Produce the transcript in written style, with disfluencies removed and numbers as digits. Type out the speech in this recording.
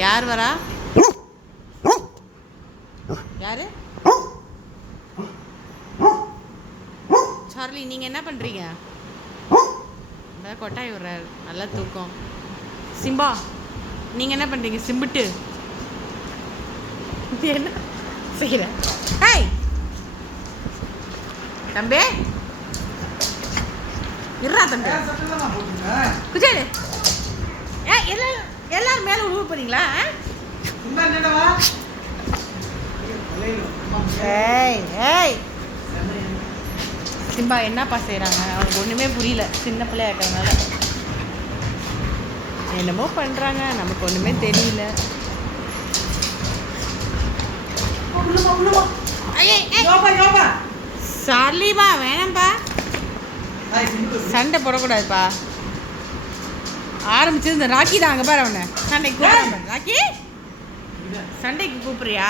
யார் வரா? யாரு? சார்லி, நீங்கள் என்ன பண்ணுறீங்க? கொட்டாய் விடுறாரு, நல்லா தூக்கம். சிம்பா, நீங்கள் என்ன பண்ணுறீங்க? சிம்பிட்டு என்ன செய்கிற? ஹாய் தம்பி, இருறா தம்பி, குச்சாடு. எல்லாரும் மேலே உழுவ போறீங்களா? ஏய் ஏய் சிம்பா, என்னப்பா செய்கிறாங்க? அவனுக்கு ஒன்றுமே புரியல, சின்ன பிள்ளையா இருக்கிறதுனால என்னமோ பண்ணுறாங்க, நமக்கு ஒன்றுமே தெரியல. சார்லிபா, வேணாம்ப்பா, சண்டை போடக்கூடாதுப்பா. ஆரம்பிச்சது இந்த ராக்கி தான். அங்கே பாரு, அவனை சண்டைக்கு கூப்பிட்றான். ராக்கி, சண்டைக்கு கூப்பிட்றியா?